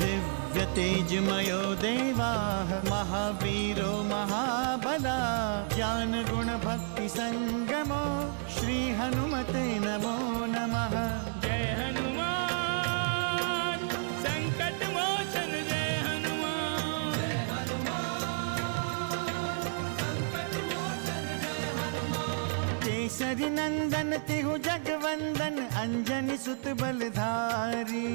दिव्य तेजमयो देवाः महावीरो महाबला ज्ञान गुण भक्ति संगमो श्री हनुमते नमो नमः। जय हनुमान संकट मोचन जय हनुमान। जय हनुमान संकट मोचन जय हनुमान। केसरी नंदन तिहु जगवंदन अंजनी सुत बलधारी।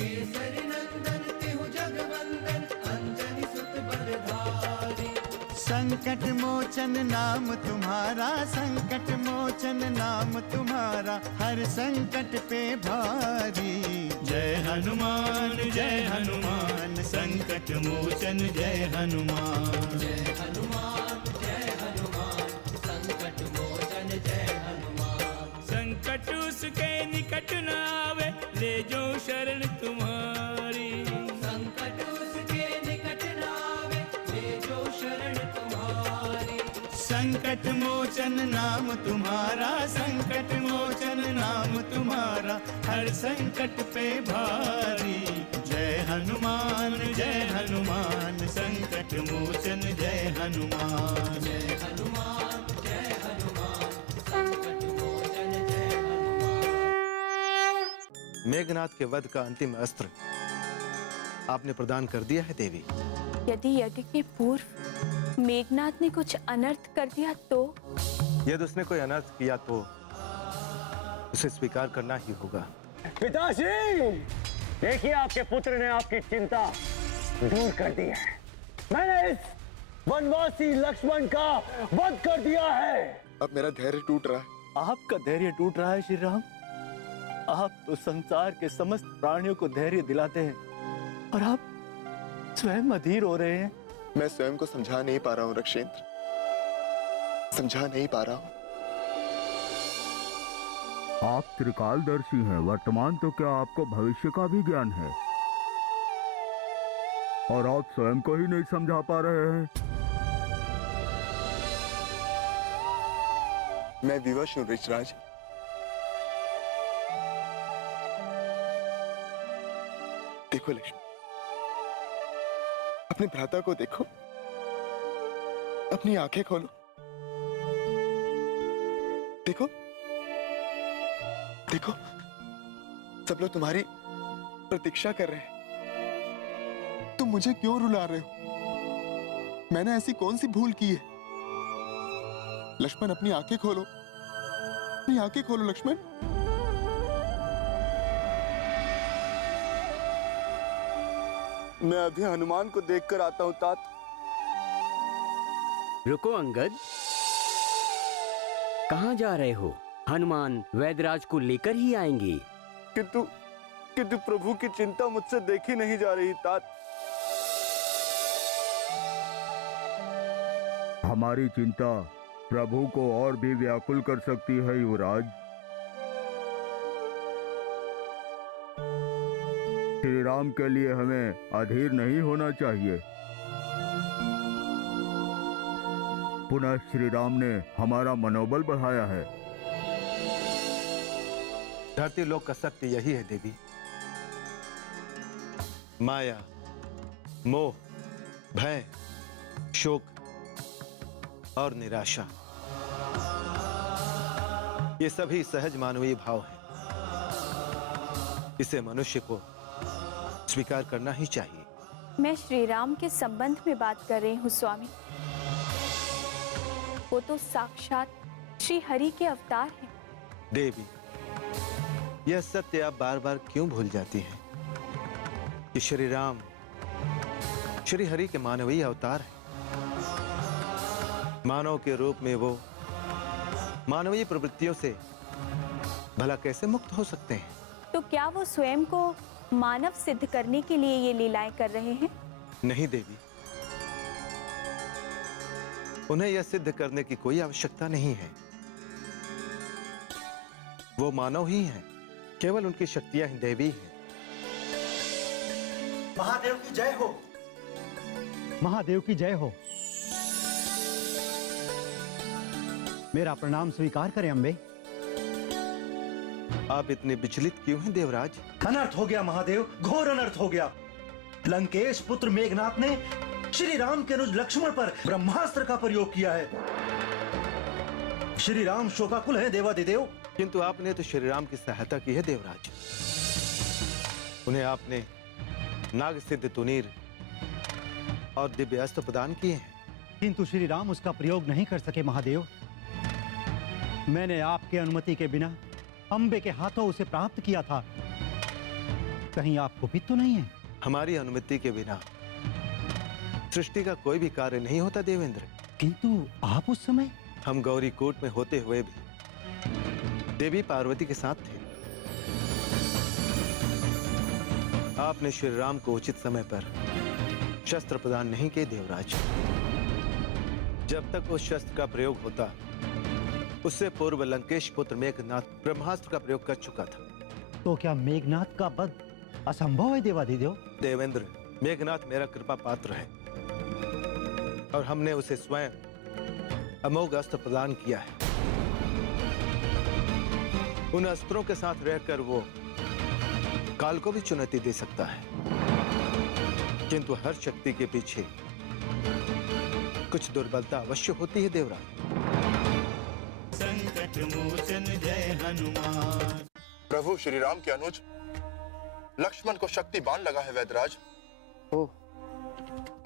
केसरी नंदन तिहु जगवंदन अंजनी सुत बलधारी। संकट मोचन नाम तुम्हारा, संकट मोचन नाम तुम्हारा, हर संकट पे भारी। जय हनुमान संकट मोचन जय हनुमान। जय हनुमान संकट मोचन जय हनुमान। संकट उसके निकट न आवे ले जो शरण तुम्हारी। संकट उसके निकट न आवे ले जो शरण तुम्हारी। संकट मोचन नाम तुम्हारा, संकट मोचन नाम तुम्हारा, हर संकट पे भारी। जय हनुमान संकट मोचन जय हनुमान। जय हनुमान संकट मोचन जय हनुमान। मेघनाथ के वध का अंतिम अस्त्र आपने प्रदान कर दिया है देवी। यदि यज्ञ के पूर्व मेघनाथ ने कुछ अनर्थ कर दिया तो? यदि उसने कोई अनर्थ किया तो उसे स्वीकार करना ही होगा। पिताजी, देखिए आपके पुत्र ने आपकी चिंता दूर कर दी है। मैंने इस वनवासी लक्ष्मण का वध कर दिया है। अब मेरा धैर्य टूट रहा है। आपका धैर्य टूट रहा है श्री राम। आप तो संसार के समस्त प्राणियों को धैर्य दिलाते हैं और आप स्वयं अधीर हो रहे हैं। मैं स्वयं को समझा नहीं पा रहा हूँ रक्षेंद्र, समझा नहीं पा रहा हूँ। आप त्रिकालदर्शी हैं, वर्तमान तो क्या आपको भविष्य का भी ज्ञान है और आप स्वयं को ही नहीं समझा पा रहे हैं। मैं विवश हूँ ऋषराज। देखो लक्ष्मण, अपने भ्राता को देखो, अपनी आंखें खोलो, देखो देखो, सब लोग तुम्हारी प्रतीक्षा कर रहे हैं। तुम मुझे क्यों रुला रहे हो? मैंने ऐसी कौन सी भूल की है? लक्ष्मण अपनी आंखें खोलो, अपनी आंखें खोलो लक्ष्मण। मैं अभी हनुमान को देखकर आता हूं तात। रुको अंगद, कहाँ जा रहे हो? हनुमान वैदराज को लेकर ही आएंगे। किंतु प्रभु की चिंता मुझसे देखी नहीं जा रही तात। हमारी चिंता प्रभु को और भी व्याकुल कर सकती है युवराज। श्री राम के लिए हमें अधीर नहीं होना चाहिए। पुनः श्री राम ने हमारा मनोबल बढ़ाया है। धरती लोक का सत्य यही है देवी। माया, मोह, भय, शोक और निराशा, ये सभी सहज मानवीय भाव हैं। इसे मनुष्य को स्वीकार करना ही चाहिए। मैं श्री राम के संबंध में बात कर रही हूँ स्वामी। वो तो साक्षात श्री हरि के अवतार हैं। देवी, यह सत्य आप बार बार क्यों भूल जाती हैं कि श्री राम श्री हरि के मानवीय अवतार हैं। मानव के रूप में वो मानवीय प्रवृत्तियों से भला कैसे मुक्त हो सकते हैं? तो क्या वो स्वयं को मानव सिद्ध करने के लिए ये लीलाएं कर रहे हैं? नहीं देवी, उन्हें यह सिद्ध करने की कोई आवश्यकता नहीं है। वो मानव ही हैं, केवल उनकी शक्तियां ही दैवी हैं। महादेव की जय हो। महादेव की जय हो। मेरा प्रणाम स्वीकार करें अम्बे। आप इतने विचलित क्यों हैं देवराज? अनर्थ हो गया महादेव, घोर अनर्थ हो गया। लंकेश पुत्र मेघनाथ ने श्री राम के अनुज लक्ष्मण पर ब्रह्मास्त्र का प्रयोग किया है। श्री राम शोकाकुल है देवादिदेव। किंतु आपने तो श्री राम की सहायता की है देवराज। उन्हें आपने नाग सिद्ध तुनीर और दिव्य अस्त्र प्रदान किए हैं। किंतु श्री राम उसका प्रयोग नहीं कर सके महादेव। मैंने आपके अनुमति के बिना अंबे के हाथों उसे प्राप्त किया था। कहीं आप कुपित तो नहीं है? हमारी अनुमति के बिना सृष्टि का कोई भी कार्य नहीं होता देवेंद्र। किंतु आप उस समय? हम गौरी कोट में होते हुए भी देवी पार्वती के साथ थे। आपने श्री राम को उचित समय पर शस्त्र प्रदान नहीं किए देवराज। जब तक उस शस्त्र का प्रयोग होता उससे पूर्व लंकेश पुत्र मेघनाथ ब्रह्मास्त्र का प्रयोग कर चुका था। तो क्या मेघनाथ का वध असंभव है देवादिदेव? देवेंद्र, मेघनाथ मेरा कृपा पात्र है और हमने उसे स्वयं अमोघ अस्त्र प्रदान किया है। उन अस्त्रों के साथ रहकर वो काल को भी चुनौती दे सकता है। किंतु हर शक्ति के पीछे कुछ दुर्बलता अवश्य होती है देवराज। संकट मोचन जय हनुमान। प्रभु श्री राम के अनुज लक्ष्मण को शक्ति बाण लगा है वैद्यराज।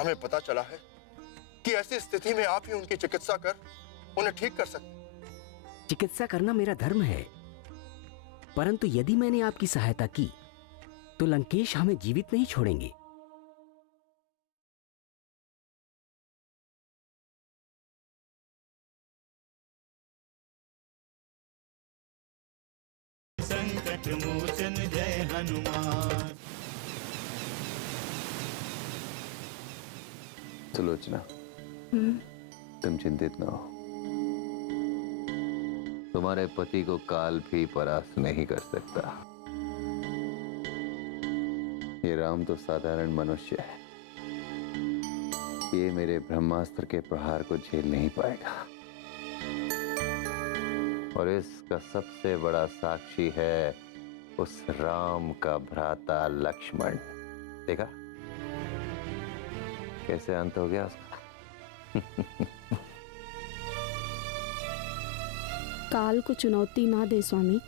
हमें पता चला है कि ऐसी स्थिति में आप ही उनकी चिकित्सा कर उन्हें ठीक कर सकते। चिकित्सा करना मेरा धर्म है, परंतु यदि मैंने आपकी सहायता की तो लंकेश हमें जीवित नहीं छोड़ेंगे। संकट मोचन जय हनुमान। सुलोचना, तुम चिंतित न हो। तुम्हारे पति को काल भी परास्त नहीं कर सकता। ये राम तो साधारण मनुष्य है। ये मेरे ब्रह्मास्त्र के प्रहार को झेल नहीं पाएगा। और इसका सबसे बड़ा साक्षी है उस राम का भ्राता लक्ष्मण। देखा कैसे अंत हो गया उसका। काल को चुनौती ना दे स्वामी।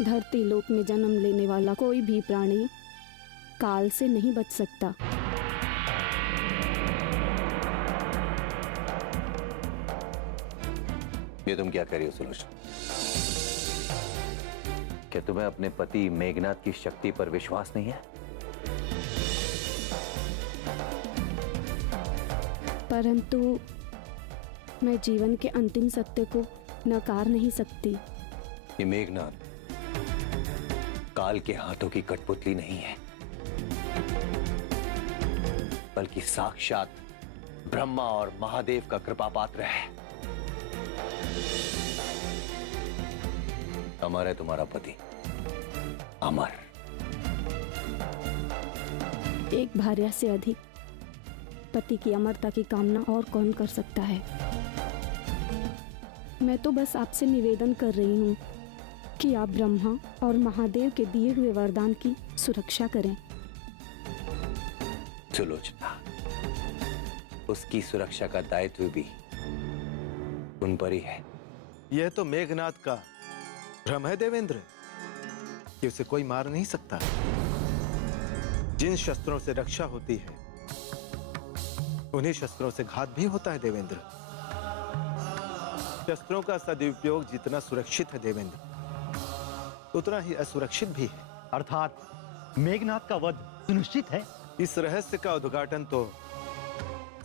धरती लोक में जन्म लेने वाला कोई भी प्राणी काल से नहीं बच सकता। ये तुम क्या कर रही हो सुलोचना? क्या तुम्हें अपने पति मेघनाथ की शक्ति पर विश्वास नहीं है? परंतु मैं जीवन के अंतिम सत्य को नकार नहीं सकती। ये मेघनाथ काल के हाथों की कठपुतली नहीं है, बल्कि साक्षात ब्रह्मा और महादेव का कृपा पात्र है। अमर है तुम्हारा पति, अमर। एक भार्या से अधिक पति की अमरता की कामना और कौन कर सकता है। मैं तो बस आपसे निवेदन कर रही हूँ कि आप ब्रह्मा और महादेव के दिए हुए वरदान की सुरक्षा करें। सुलोचना, उसकी सुरक्षा का दायित्व भी उन पर ही है। यह तो मेघनाथ का भ्रम है देवेंद्र कि उसे कोई मार नहीं सकता। जिन शस्त्रों से रक्षा होती है उन्हीं शस्त्रों से घात भी होता है देवेंद्र। शस्त्रों का सदुपयोग जितना सुरक्षित है देवेंद्र, उतना ही असुरक्षित भी है। अर्थात मेघनाथ का वध सुनिश्चित है। इस रहस्य का उद्घाटन तो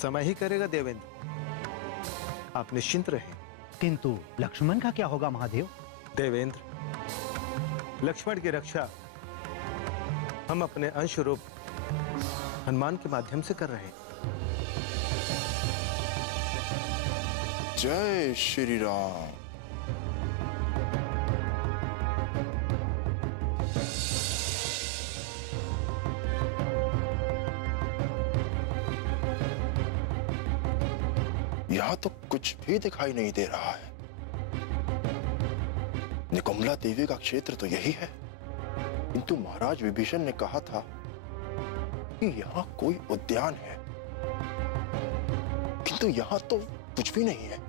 समय ही करेगा देवेंद्र, आप निश्चिंत रहें। किंतु लक्ष्मण का क्या होगा महादेव? देवेंद्र, लक्ष्मण की रक्षा हम अपने अंश रूप हनुमान के माध्यम से कर रहे हैं। जय श्री राम। यहां तो कुछ भी दिखाई नहीं दे रहा है। निकुंभला देवी का क्षेत्र तो यही है। किंतु महाराज विभीषण ने कहा था कि यहाँ कोई उद्यान है, किंतु यहाँ तो कुछ भी नहीं है।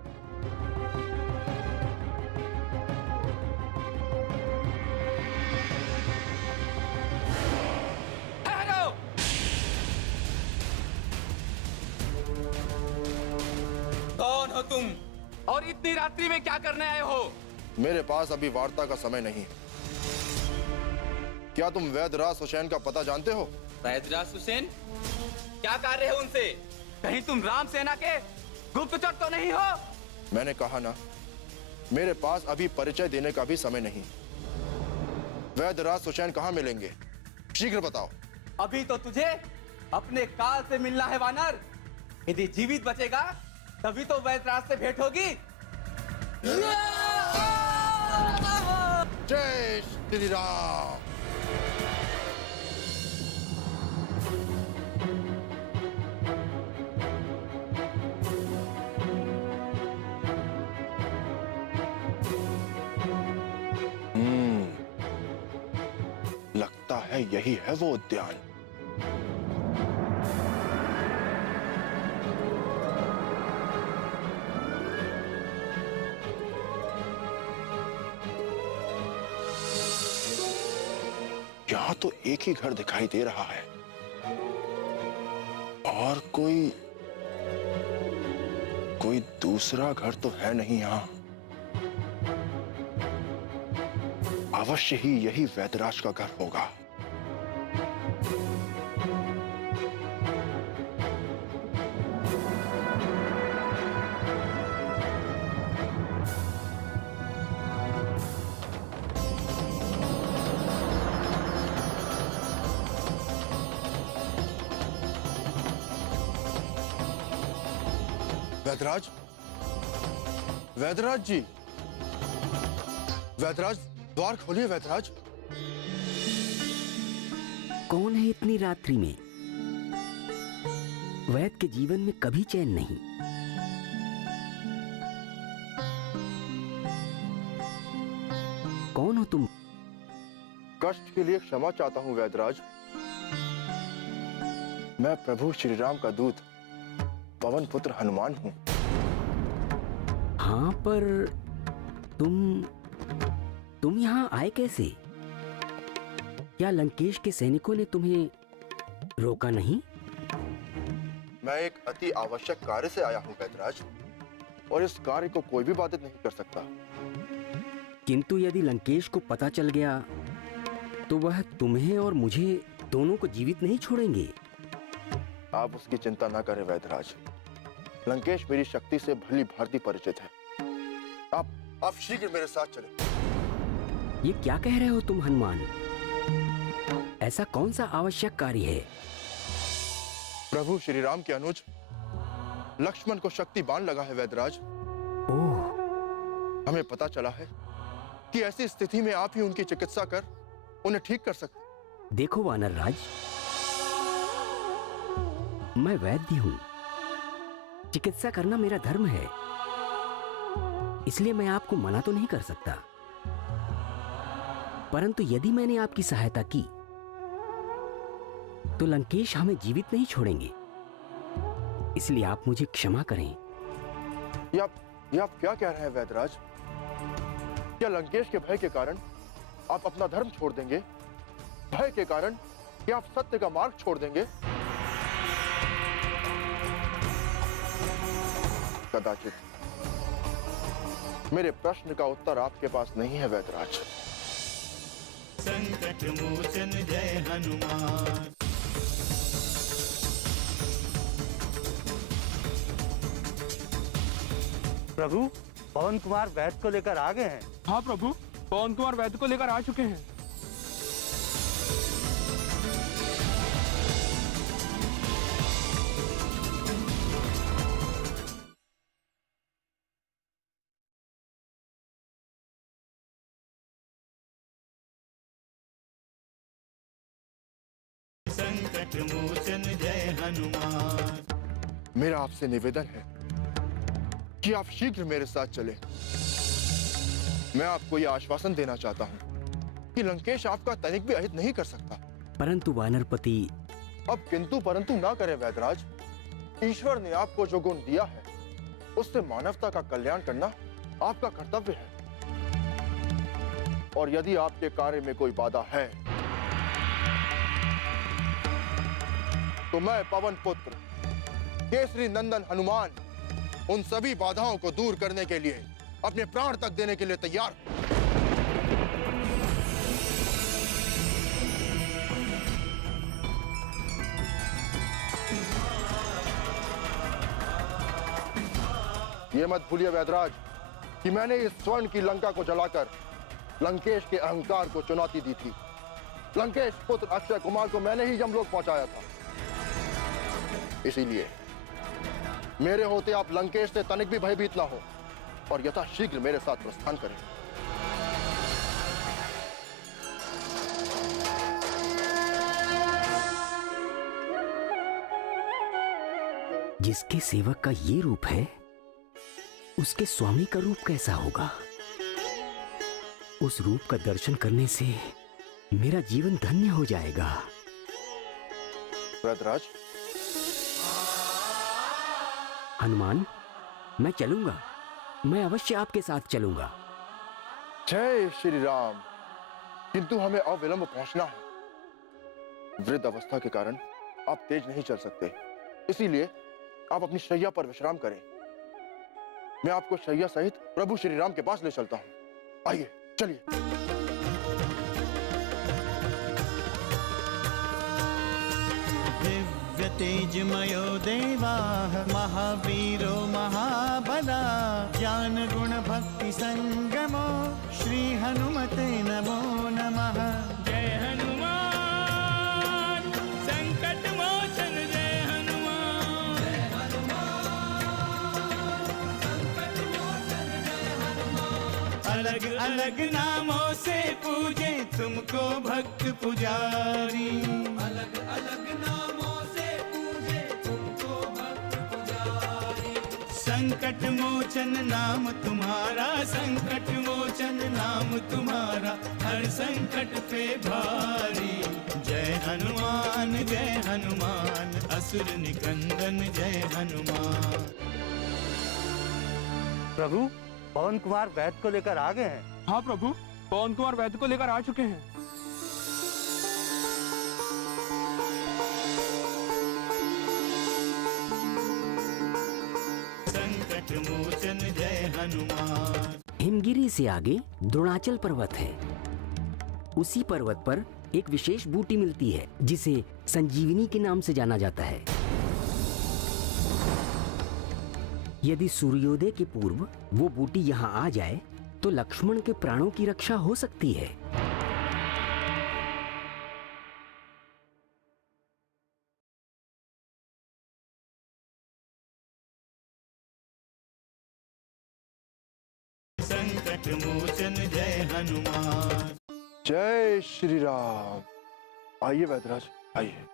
कौन हो तुम और इतनी रात्रि में क्या करने आए हो? मेरे पास अभी वार्ता का समय नहीं। क्या तुम वैदराज हुसैन का पता जानते हो? वैदराज हुसैन? क्या कार्य है उनसे? कहीं तुम राम सेना के गुप्तचर तो नहीं हो? मैंने कहा ना, मेरे पास अभी परिचय देने का भी समय नहीं। वैदराज हुसैन कहाँ मिलेंगे? शीघ्र बताओ। अभी तो तुझे अपने काल से मिलना है वानर। यदि जीवित बचेगा तभी तो वैदराज से भेंट होगी। जय श्री राम। लगता है यही है वो उद्यान। यहाँ तो एक ही घर दिखाई दे रहा है और कोई दूसरा घर तो है नहीं यहाँ। अवश्य ही यही वैदराज का घर होगा। वैदराज, वैदराज जी, वैदराज, द्वार खोलिए वैदराज। कौन है इतनी रात्रि में? वैद के जीवन में कभी चैन नहीं। कौन हो तुम? कष्ट के लिए क्षमा चाहता हूं वैदराज। मैं प्रभु श्री राम का दूत पवन पुत्र हनुमान हूं। हाँ, पर तुम यहाँ आए कैसे? क्या लंकेश के सैनिकों ने तुम्हें रोका नहीं? मैं एक अति आवश्यक कार्य से आया हूं वैदराज, और इस कार्य को कोई भी बाधित नहीं कर सकता। किंतु यदि लंकेश को पता चल गया तो वह तुम्हें और मुझे दोनों को जीवित नहीं छोड़ेंगे। आप उसकी चिंता ना करें वैदराज। लंकेश मेरी शक्ति से भली भांति परिचित है। आप शीघ्र मेरे साथ चलें। ये क्या कह रहे हो तुम हनुमान? ऐसा कौन सा आवश्यक कार्य है? प्रभु श्री राम के अनुज लक्ष्मण को शक्ति बाण लगा है वैदराज। ओह, हमें पता चला है कि ऐसी स्थिति में आप ही उनकी चिकित्सा कर उन्हें ठीक कर सकते। देखो वानर राज, मैं वैद्य हूं। चिकित्सा करना मेरा धर्म है, इसलिए मैं आपको मना तो नहीं कर सकता। परंतु यदि मैंने आपकी सहायता की तो लंकेश हमें जीवित नहीं छोड़ेंगे। इसलिए आप मुझे क्षमा करें। ये आप क्या कह रहे हैं वैदराज? क्या लंकेश के भय के कारण आप अपना धर्म छोड़ देंगे? भय के कारण क्या आप सत्य का मार्ग छोड़ देंगे? कदाचित मेरे प्रश्न का उत्तर आपके पास नहीं है वैदराज। संकट मोचन जय हनुमान। प्रभु, पवन कुमार वैद्य को लेकर आ गए हैं। हाँ प्रभु, पवन कुमार वैद्य को लेकर आ चुके हैं। संकट मोचन जय हनुमान। मेरा आपसे निवेदन है कि आप शीघ्र मेरे साथ चलें। मैं आपको यह आश्वासन देना चाहता हूं कि लंकेश आपका तनिक भी अहित नहीं कर सकता। परंतु वानरपति। अब किंतु परंतु ना करें वैदराज। ईश्वर ने आपको जो गुण दिया है उससे मानवता का कल्याण करना आपका कर्तव्य है। और यदि आपके कार्य में कोई बाधा है तो मैं पवन पुत्र केसरी नंदन हनुमान उन सभी बाधाओं को दूर करने के लिए अपने प्राण तक देने के लिए तैयार हूं। ये मत भूलिए वैदराज कि मैंने इस स्वर्ण की लंका को जलाकर लंकेश के अहंकार को चुनौती दी थी। लंकेश पुत्र अक्षय कुमार को मैंने ही यमलोक पहुंचाया था। इसीलिए मेरे होते आप लंकेश से तनिक भी भयभीत ना हो और यथाशीघ्र मेरे साथ प्रस्थान करें। जिसके सेवक का ये रूप है उसके स्वामी का रूप कैसा होगा? उस रूप का दर्शन करने से मेरा जीवन धन्य हो जाएगा। वैदराज। हनुमान, मैं चलूंगा। मैं अवश्य आपके साथ चलूंगा। जय श्री राम। किंतु हमें अविलंब पहुंचना है। वृद्ध अवस्था के कारण आप तेज नहीं चल सकते, इसीलिए आप अपनी शैया पर विश्राम करें। मैं आपको शैया सहित प्रभु श्री राम के पास ले चलता हूं। आइए चलिए। दिव्य तेजमयो देवाः महावीरो महाबला ज्ञान गुण भक्ति संगमो श्री हनुमते नमो नमः। जय हनुमान संकट मोचन जय हनुमान। जय हनुमान संकट मोचन जय हनुमान। अलग अलग नामों से पूजे तुमको भक्त पुजारी। अलग अलग नामों से पूजे तुमको भक्त पुजारी। संकट मोचन नाम तुम्हारा, संकट मोचन नाम तुम्हारा, हर संकट पे भारी। जय हनुमान असुर निकंदन जय हनुमान। प्रभु, पवन कुमार वैद्य को लेकर आ गए हैं। हाँ प्रभु, पवन कुमार वैद्य को लेकर आ चुके हैं। संकट मोचन जय हनुमान। हिमगिरी से आगे द्रोणाचल पर्वत है। उसी पर्वत पर एक विशेष बूटी मिलती है जिसे संजीवनी के नाम से जाना जाता है। यदि सूर्योदय के पूर्व वो बूटी यहाँ आ जाए तो लक्ष्मण के प्राणों की रक्षा हो सकती है। संकट मोचन जय हनुमान। जय श्री राम। आइए वैदराज, आइए।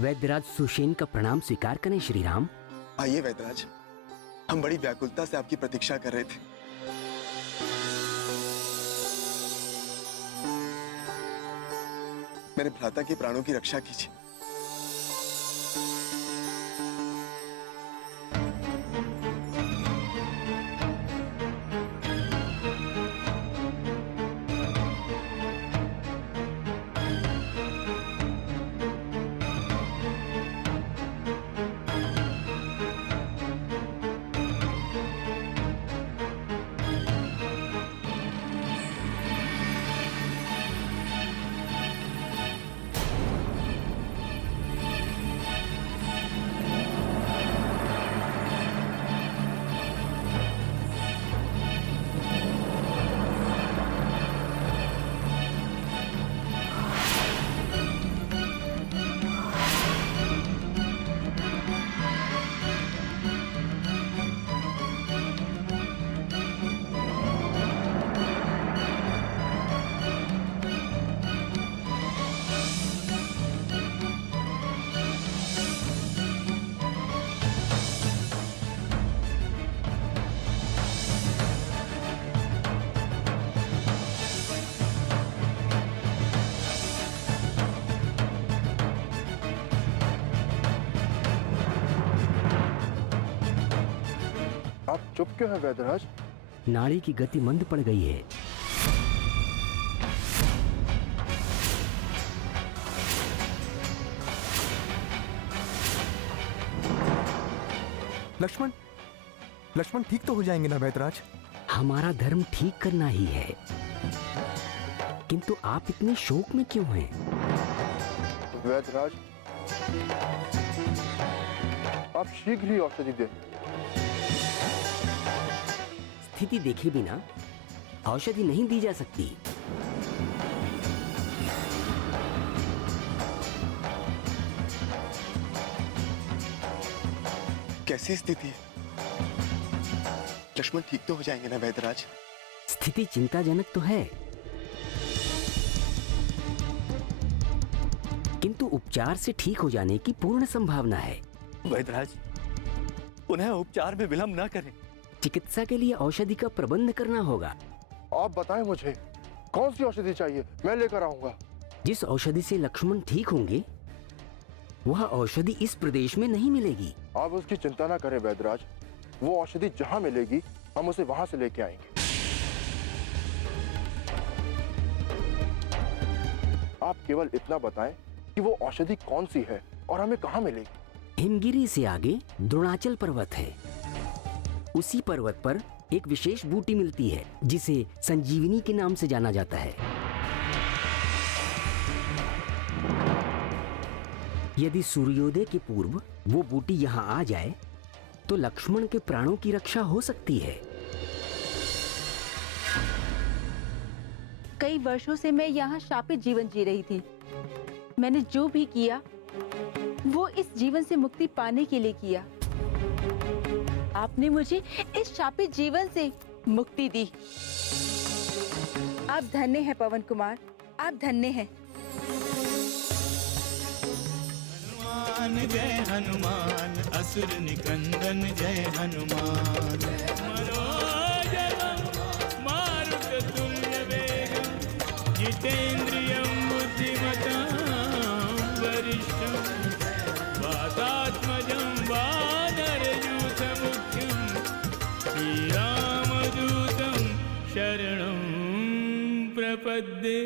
वैद्यराज सुषेण का प्रणाम स्वीकार करें श्री राम। आइए वैद्यराज, हम बड़ी व्याकुलता से आपकी प्रतीक्षा कर रहे थे। मेरे भ्राता के प्राणों की रक्षा कीजिए। चुप क्यों है वैद्यराज? नाड़ी की गति मंद पड़ गई है। लक्ष्मण, लक्ष्मण ठीक तो हो जाएंगे ना वैद्यराज? हमारा धर्म ठीक करना ही है, किंतु आप इतने शोक में क्यों हैं? वैद्यराज, आप शीघ्र ही औषधि दें। स्थिति देखे बिना औषधि नहीं दी जा सकती। कैसी स्थिति? लक्ष्मण ठीक तो हो जाएंगे ना वैद्यराज? स्थिति चिंताजनक तो है, किंतु उपचार से ठीक हो जाने की पूर्ण संभावना है। वैद्यराज, उन्हें उपचार में विलंब न करें। चिकित्सा के लिए औषधि का प्रबंध करना होगा। आप बताएं मुझे, कौन सी औषधि चाहिए, मैं लेकर आऊंगा। जिस औषधि से लक्ष्मण ठीक होंगे, वह औषधि इस प्रदेश में नहीं मिलेगी। आप उसकी चिंता ना करें वैद्यराज, वो औषधि जहां मिलेगी हम उसे वहां से लेके आएंगे। आप केवल इतना बताएं कि वो औषधि कौन सी है और हमें कहां मिलेगी। हिमगिरी से आगे द्रोणाचल पर्वत है। उसी पर्वत पर एक विशेष बूटी मिलती है जिसे संजीवनी के नाम से जाना जाता है। यदि सूर्योदय के पूर्व वो बूटी यहाँ आ जाए तो लक्ष्मण के प्राणों की रक्षा हो सकती है। कई वर्षों से मैं यहाँ शापित जीवन जी रही थी। मैंने जो भी किया वो इस जीवन से मुक्ति पाने के लिए किया। आपने मुझे इस शापित जीवन से मुक्ति दी। आप धन्य हैं पवन कुमार, आप धन्य हैं। हनुमान जय हनुमान, असुर निकंदन जय हनुमान। मनोजवं मारुततुल्यवेगं, जितेन्द्रियं बुद्धिमतां वरिष्ठं, वातात्मजं वानरयूथमुख्यं, श्रीरामदूतं शरणं प्रपद्ये।